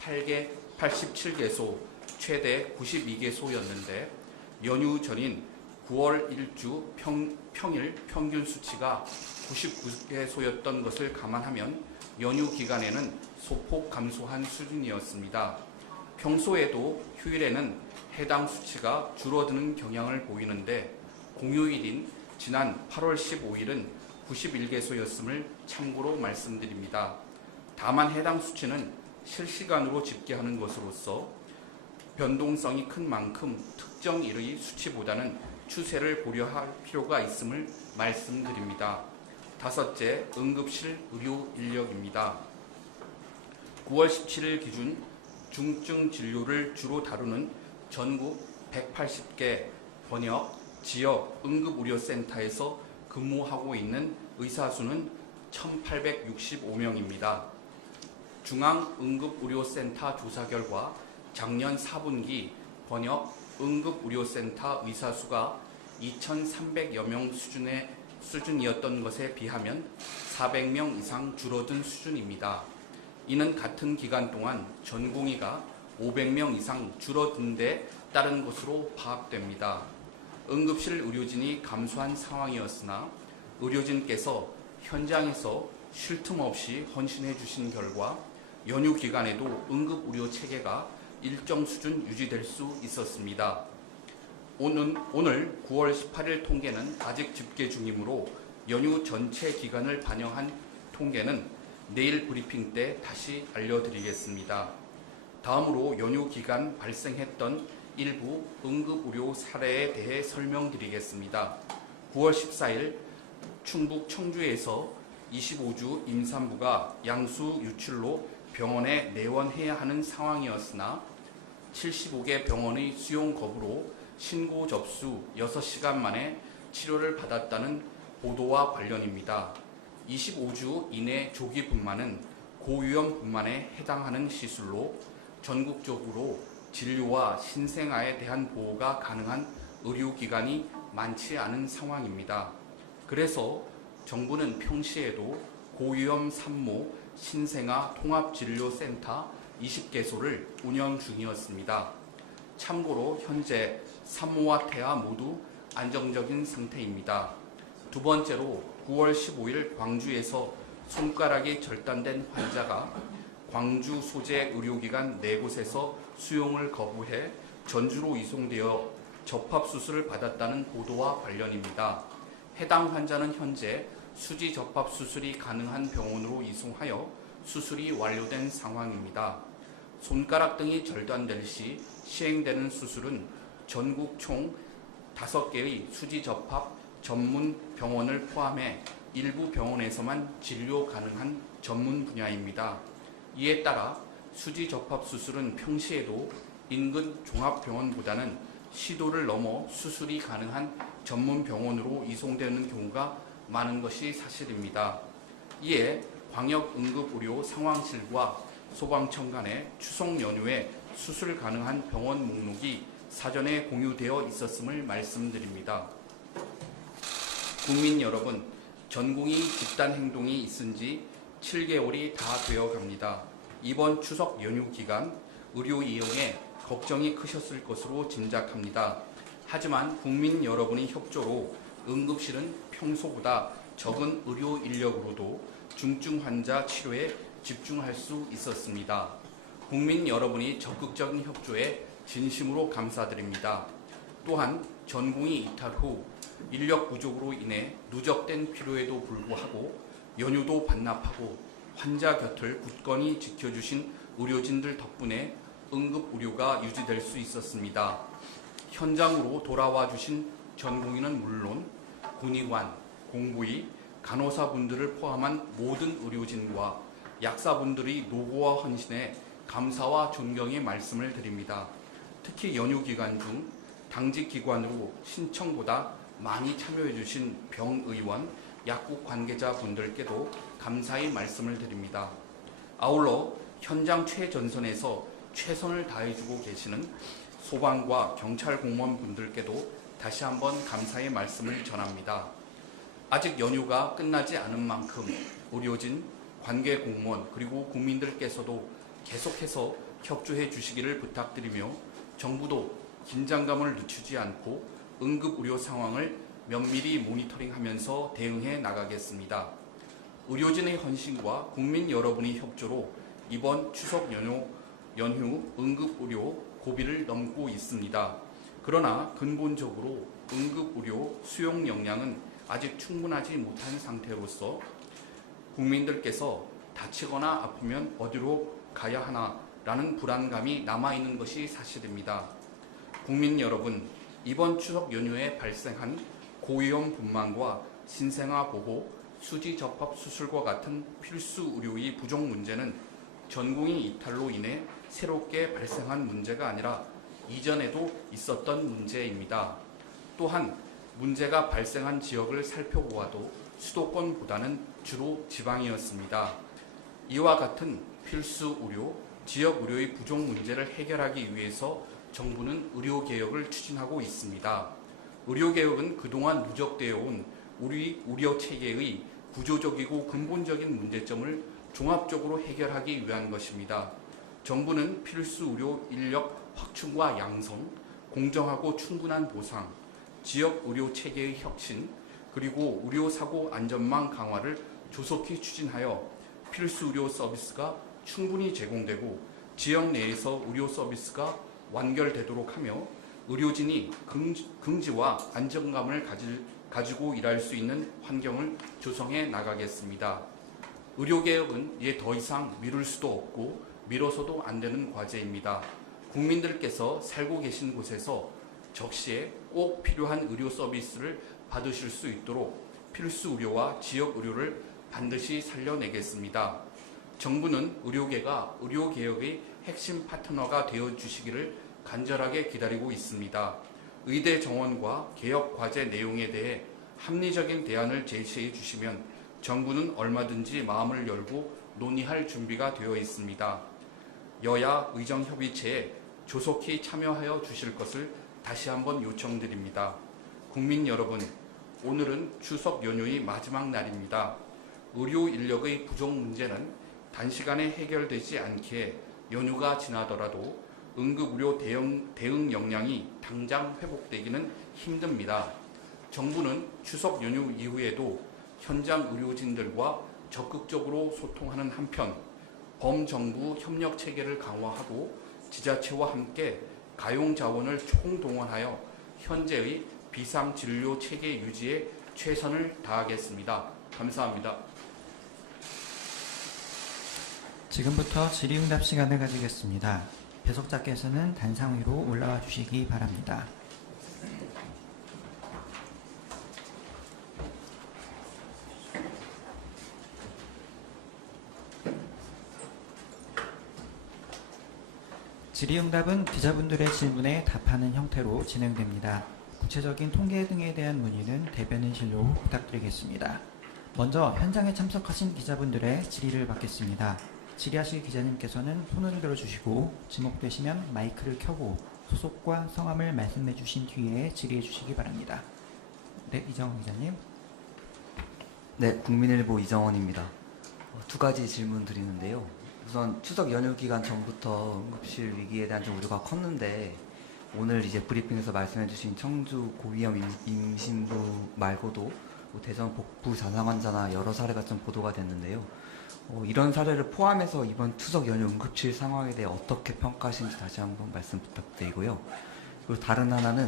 87개소, 최대 92개소였는데 연휴 전인 9월 1주 평일 평균 수치가 99개소였던 것을 감안하면 연휴 기간에는 소폭 감소한 수준이었습니다. 평소에도 휴일에는 해당 수치가 줄어드는 경향을 보이는데 공휴일인 지난 8월 15일은 91개소였음을 참고로 말씀드립니다. 다만 해당 수치는 실시간으로 집계하는 것으로서 변동성이 큰 만큼 특정 일의 수치보다는 추세를 고려할 필요가 있음을 말씀드립니다. 다섯째, 응급실 의료 인력입니다. 9월 17일 기준 중증 진료를 주로 다루는 전국 180개 번역 지역 응급의료센터에서 근무하고 있는 의사 수는 1,865명입니다. 중앙응급의료센터 조사 결과 작년 4분기 번역 응급의료센터 의사 수가 2,300여 명 수준이었던 것에 비하면 400명 이상 줄어든 수준입니다. 이는 같은 기간 동안 전공의가 500명 이상 줄어든 데 따른 것으로 파악됩니다. 응급실 의료진이 감소한 상황이었으나 의료진께서 현장에서 쉴 틈 없이 헌신해 주신 결과 연휴 기간에도 응급의료 체계가 일정 수준 유지될 수 있었습니다. 오늘 9월 18일 통계는 아직 집계 중이므로 연휴 전체 기간을 반영한 통계는 내일 브리핑 때 다시 알려드리겠습니다. 다음으로 연휴 기간 발생했던 일부 응급의료 사례에 대해 설명드리겠습니다. 9월 14일 충북 청주에서 25주 임산부가 양수 유출로 병원에 내원해야 하는 상황이었으나 75개 병원의 수용 거부로 신고 접수 6시간 만에 치료를 받았다는 보도와 관련입니다. 25주 이내 조기 분만은 고위험 분만에 해당하는 시술로 전국적으로 진료와 신생아에 대한 보호가 가능한 의료기관이 많지 않은 상황입니다. 그래서 정부는 평시에도 고위험 산모 신생아 통합진료센터 20개소를 운영 중이었습니다. 참고로 현재 산모와 태아 모두 안정적인 상태입니다. 두 번째로 9월 15일 광주에서 손가락이 절단된 환자가 광주 소재 의료기관 4곳에서 수용을 거부해 전주로 이송되어 접합수술을 받았다는 보도와 관련입니다. 해당 환자는 현재 수지 접합 수술이 가능한 병원으로 이송하여 수술이 완료된 상황입니다. 손가락 등이 절단될 시 시행되는 수술은 전국 총 5개의 수지 접합 전문 병원을 포함해 일부 병원에서만 진료 가능한 전문 분야입니다. 이에 따라 수지 접합 수술은 평시에도 인근 종합병원보다는 시도를 넘어 수술이 가능한 전문 병원으로 이송되는 경우가 많은 것이 사실입니다. 이에 광역응급의료 상황실과 소방청 간의 추석 연휴에 수술 가능한 병원 목록이 사전에 공유되어 있었음을 말씀드립니다. 국민 여러분, 전공의 집단 행동이 있은 지 7개월이 다 되어 갑니다. 이번 추석 연휴 기간 의료 이용에 걱정이 크셨을 것으로 짐작합니다. 하지만 국민 여러분의 협조로 응급실은 평소보다 적은 의료 인력으로도 중증 환자 치료에 집중할 수 있었습니다. 국민 여러분이 적극적인 협조에 진심으로 감사드립니다. 또한 전공의 이탈 후 인력 부족으로 인해 누적된 피로에도 불구하고 연휴도 반납하고 환자 곁을 굳건히 지켜주신 의료진들 덕분에 응급의료가 유지될 수 있었습니다. 현장으로 돌아와 주신 전공의는 물론 군의관, 공부의, 간호사분들을 포함한 모든 의료진과 약사분들의 노고와 헌신에 감사와 존경의 말씀을 드립니다. 특히 연휴 기간 중 당직기관으로 신청보다 많이 참여해 주신 병의원, 약국 관계자분들께도 감사의 말씀을 드립니다. 아울러 현장 최전선에서 최선을 다해주고 계시는 소방과 경찰 공무원분들께도 다시 한번 감사의 말씀을 전합니다. 아직 연휴가 끝나지 않은 만큼 의료진, 관계 공무원 그리고 국민들께서도 계속해서 협조해 주시기를 부탁드리며 정부도 긴장감을 늦추지 않고 응급의료 상황을 면밀히 모니터링하면서 대응해 나가겠습니다. 의료진의 헌신과 국민 여러분의 협조로 이번 추석 연휴 응급의료 고비를 넘고 있습니다. 그러나 근본적으로 응급의료 수용 역량은 아직 충분하지 못한 상태로서 국민들께서 다치거나 아프면 어디로 가야 하나라는 불안감이 남아있는 것이 사실입니다. 국민 여러분, 이번 추석 연휴에 발생한 고위험 분만과 신생아 보호, 수지 접합 수술과 같은 필수 의료의 부족 문제는 전공의 이탈로 인해 새롭게 발생한 문제가 아니라 이전에도 있었던 문제입니다. 또한 문제가 발생한 지역을 살펴보아도 수도권보다는 주로 지방이었습니다. 이와 같은 필수 의료, 지역 의료의 부족 문제를 해결하기 위해서 정부는 의료개혁을 추진하고 있습니다. 의료개혁은 그동안 누적되어 온 우리 의료체계의 구조적이고 근본적인 문제점을 종합적으로 해결하기 위한 것입니다. 정부는 필수 의료 인력 확충과 양성, 공정하고 충분한 보상, 지역 의료 체계의 혁신, 그리고 의료사고 안전망 강화를 조속히 추진하여 필수 의료 서비스가 충분히 제공되고 지역 내에서 의료 서비스가 완결되도록 하며 의료진이 긍지와 안정감을 가지고 일할 수 있는 환경을 조성해 나가겠습니다. 의료개혁은 이제 더 이상 미룰 수도 없고 미뤄서도 안 되는 과제입니다. 국민들께서 살고 계신 곳에서 적시에 꼭 필요한 의료 서비스를 받으실 수 있도록 필수 의료와 지역 의료를 반드시 살려내겠습니다. 정부는 의료계가 의료개혁의 핵심 파트너가 되어주시기를 간절하게 기다리고 있습니다. 의대 정원과 개혁 과제 내용에 대해 합리적인 대안을 제시해 주시면 정부는 얼마든지 마음을 열고 논의할 준비가 되어 있습니다. 여야 의정협의체에 조속히 참여하여 주실 것을 다시 한번 요청드립니다. 국민 여러분, 오늘은 추석 연휴의 마지막 날입니다. 의료 인력의 부족 문제는 단시간에 해결되지 않기에 연휴가 지나더라도 응급의료 대응 역량이 당장 회복되기는 힘듭니다. 정부는 추석 연휴 이후에도 현장 의료진들과 적극적으로 소통하는 한편 범정부 협력 체계를 강화하고 지자체와 함께 가용 자원을 총동원하여 현재의 비상진료 체계 유지에 최선을 다하겠습니다. 감사합니다. 지금부터 질의응답 시간을 가지겠습니다. 배석자께서는 단상 위로 올라와 주시기 바랍니다. 질의응답은 기자분들의 질문에 답하는 형태로 진행됩니다. 구체적인 통계 등에 대한 문의는 대변인실로 부탁드리겠습니다. 먼저 현장에 참석하신 기자분들의 질의를 받겠습니다. 질의하실 기자님께서는 손을 들어주시고 지목되시면 마이크를 켜고 소속과 성함을 말씀해 주신 뒤에 질의해 주시기 바랍니다. 네, 이정원 기자님. 네, 국민일보 이정원입니다. 두 가지 질문 드리는데요. 우선 추석 연휴 기간 전부터 응급실 위기에 대한 좀 우려가 컸는데 오늘 이제 브리핑에서 말씀해 주신 청주 고위험 임신부 말고도 대전 복부 자상 환자나 여러 사례가 좀 보도가 됐는데요. 이런 사례를 포함해서 이번 추석 연휴 응급실 상황에 대해 어떻게 평가하시는지 다시 한번 말씀 부탁드리고요. 그리고 다른 하나는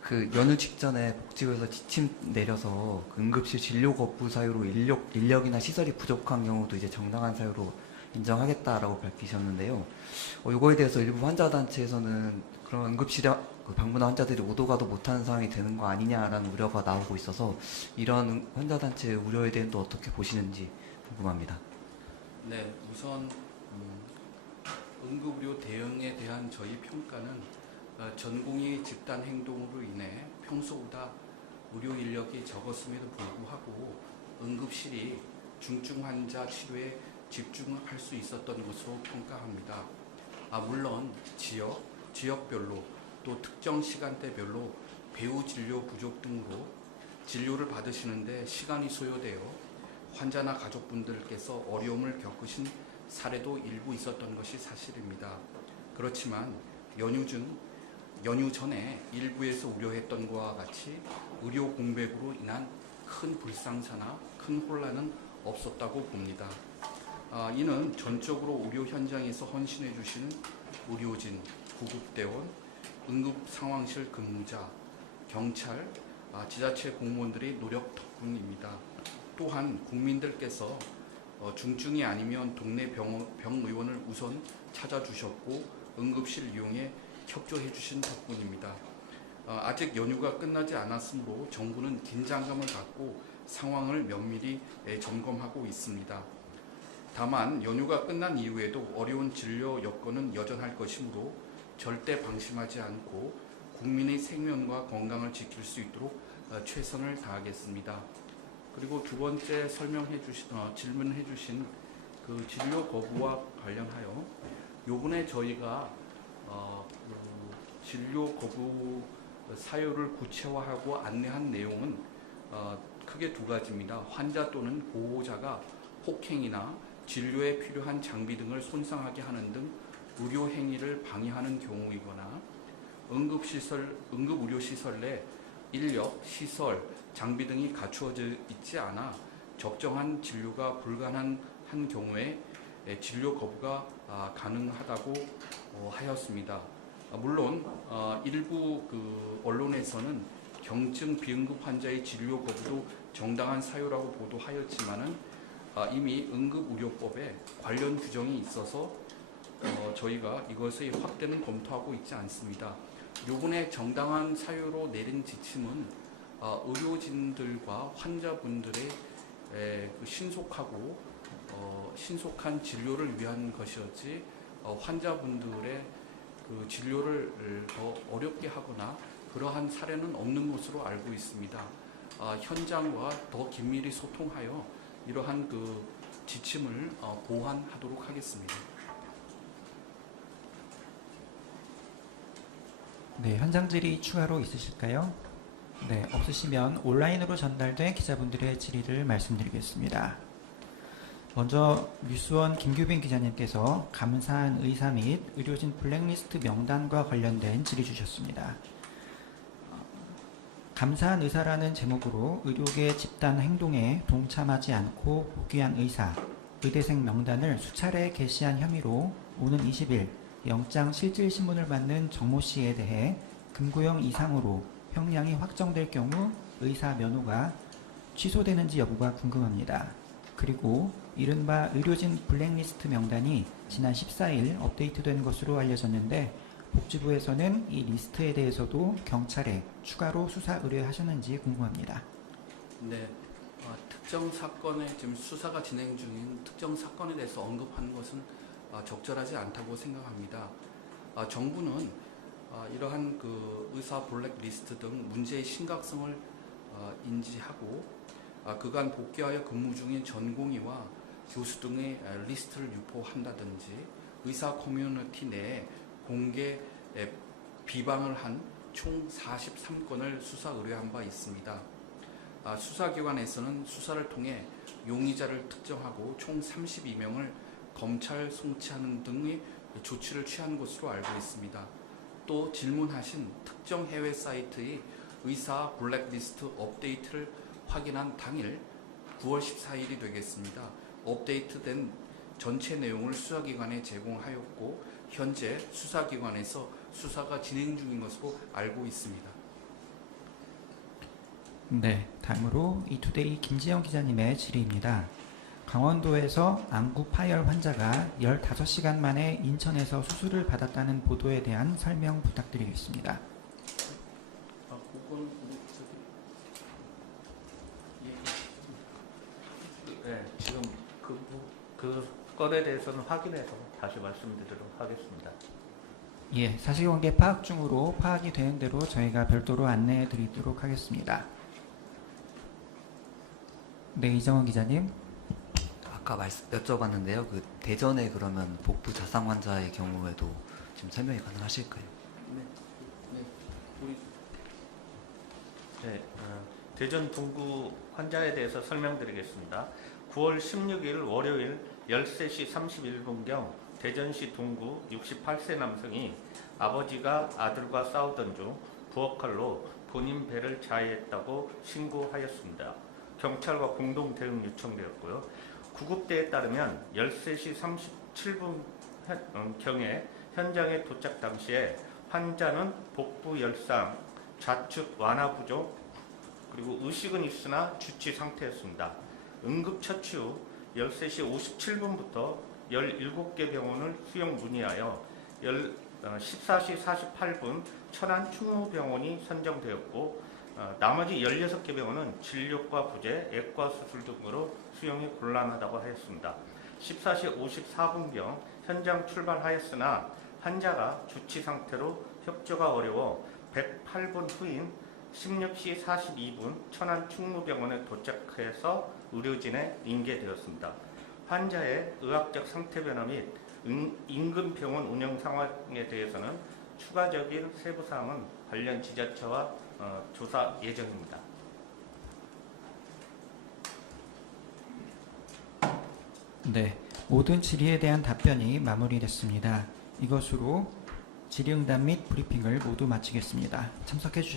그 연휴 직전에 복지부에서 지침 내려서 그 응급실 진료 거부 사유로 인력이나 시설이 부족한 경우도 이제 정당한 사유로 인정하겠다라고 밝히셨는데요. 이거에 대해서 일부 환자단체에서는 그런 응급실에 방문한 환자들이 오도 가도 못하는 상황이 되는 거 아니냐라는 우려가 나오고 있어서 이런 환자단체의 우려에 대해 또 어떻게 보시는지 궁금합니다. 네, 우선 응급의료 대응에 대한 저희 평가는 전공의 집단 행동으로 인해 평소보다 의료 인력이 적었음에도 불구하고 응급실이 중증 환자 치료에 집중할 수 있었던 것으로 평가합니다. 물론 지역별로 또 특정 시간대별로 배후 진료 부족 등으로 진료를 받으시는데 시간이 소요되어 환자나 가족분들께서 어려움을 겪으신 사례도 일부 있었던 것이 사실입니다. 그렇지만 연휴 전에 일부에서 우려했던 것과 같이 의료 공백으로 인한 큰 불상사나 큰 혼란은 없었다고 봅니다. 이는 전적으로 의료 현장에서 헌신해 주시는 의료진, 구급대원, 응급상황실 근무자, 경찰, 지자체 공무원들의 노력 덕분입니다. 또한 국민들께서 중증이 아니면 동네 병의원을 우선 찾아주셨고 응급실 이용에 협조해 주신 덕분입니다. 아직 연휴가 끝나지 않았으므로 정부는 긴장감을 갖고 상황을 면밀히 점검하고 있습니다. 다만 연휴가 끝난 이후에도 어려운 진료 여건은 여전할 것이므로 절대 방심하지 않고 국민의 생명과 건강을 지킬 수 있도록 최선을 다하겠습니다. 그리고 두 번째 질문해 주신 그 진료 거부와 관련하여 요번에 저희가 진료 거부 사유를 구체화하고 안내한 내용은 크게 두 가지입니다. 환자 또는 보호자가 혹행이나 진료에 필요한 장비 등을 손상하게 하는 등 의료 행위를 방해하는 경우이거나 응급의료시설 내 인력, 시설, 장비 등이 갖추어져 있지 않아 적정한 진료가 불가능한 경우에 진료 거부가 가능하다고 하였습니다. 물론 일부 언론에서는 경증 비응급 환자의 진료 거부도 정당한 사유라고 보도하였지만은 이미 응급의료법에 관련 규정이 있어서 저희가 이것의 확대는 검토하고 있지 않습니다. 요번에 정당한 사유로 내린 지침은 의료진들과 환자분들의 신속한 진료를 위한 것이었지 환자분들의 진료를 더 어렵게 하거나 그러한 사례는 없는 것으로 알고 있습니다. 현장과 더 긴밀히 소통하여 이러한 지침을 보완하도록 하겠습니다. 네, 현장 질의 추가로 있으실까요? 네, 없으시면 온라인으로 전달된 기자분들의 질의를 말씀드리겠습니다. 먼저 뉴스원 김규빈 기자님께서 감사한 의사 및 의료진 블랙리스트 명단과 관련된 질의 주셨습니다. 감사한 의사라는 제목으로 의료계 집단 행동에 동참하지 않고 복귀한 의사, 의대생 명단을 수차례 게시한 혐의로 오는 20일 영장 실질 신문을 받는 정모 씨에 대해 금고형 이상으로 형량이 확정될 경우 의사 면허가 취소되는지 여부가 궁금합니다. 그리고 이른바 의료진 블랙리스트 명단이 지난 14일 업데이트된 것으로 알려졌는데 복지부에서는 이 리스트에 대해서도 경찰에 추가로 수사 의뢰하셨는지 궁금합니다. 네, 특정 사건에 지금 수사가 진행 중인 특정 사건에 대해서 언급하는 것은 적절하지 않다고 생각합니다. 정부는 이러한 의사 블랙리스트 등 문제의 심각성을 인지하고 그간 복귀하여 근무 중인 전공의와 교수 등의 리스트를 유포한다든지 의사 커뮤니티 내에 공개 비방을 한 총 43건을 수사 의뢰한 바 있습니다. 수사기관에서는 수사를 통해 용의자를 특정하고 총 32명을 검찰 송치하는 등의 조치를 취한 것으로 알고 있습니다. 또 질문하신 특정 해외 사이트의 의사 블랙리스트 업데이트를 확인한 당일 9월 14일이 되겠습니다. 업데이트된 전체 내용을 수사기관에 제공하였고 현재 수사기관에서 수사가 진행 중인 것으로 알고 있습니다. 네, 다음으로 이투데이 김지영 기자님의 질의입니다. 강원도에서 안구 파열 환자가 15시간 만에 인천에서 수술을 받았다는 보도에 대한 설명 부탁드리겠습니다. 네, 지금 그 건에 대해서는 확인해서 다시 말씀드리도록 하겠습니다. 예, 사실관계 파악 중으로 파악이 되는 대로 저희가 별도로 안내해 드리도록 하겠습니다. 네, 이정원 기자님. 아까 여쭤봤는데요. 대전에 그러면 복부 자상 환자의 경우에도 지금 설명이 가능하실까요? 네, 대전 분구 환자에 대해서 설명드리겠습니다. 9월 16일 월요일 13시 31분경 대전시 동구 68세 남성이 아버지가 아들과 싸우던 중 부엌칼로 본인 배를 자해했다고 신고하였습니다. 경찰과 공동 대응 요청되었고요. 구급대에 따르면 13시 37분경에 현장에 도착 당시에 환자는 복부 열상, 좌측 완화 부족, 그리고 의식은 있으나 주치 상태였습니다. 응급처치 후 13시 57분부터 17개 병원을 수용 문의하여 14시 48분 천안 충무병원이 선정되었고 나머지 16개 병원은 진료과 부재, 액과 수술 등으로 수용이 곤란하다고 하였습니다. 14시 54분경 현장 출발하였으나 환자가 주치 상태로 협조가 어려워 108분 후인 16시 42분 천안 충무병원에 도착해서 의료진에 인계되었습니다. 환자의 의학적 상태 변화 및 인근 병원 운영 상황에 대해서는 추가적인 세부 사항은 관련 지자체와 조사 예정입니다. 네, 모든 질의에 대한 답변이 마무리됐습니다. 이것으로 질의응답 및 브리핑을 모두 마치겠습니다. 참석해 주셔서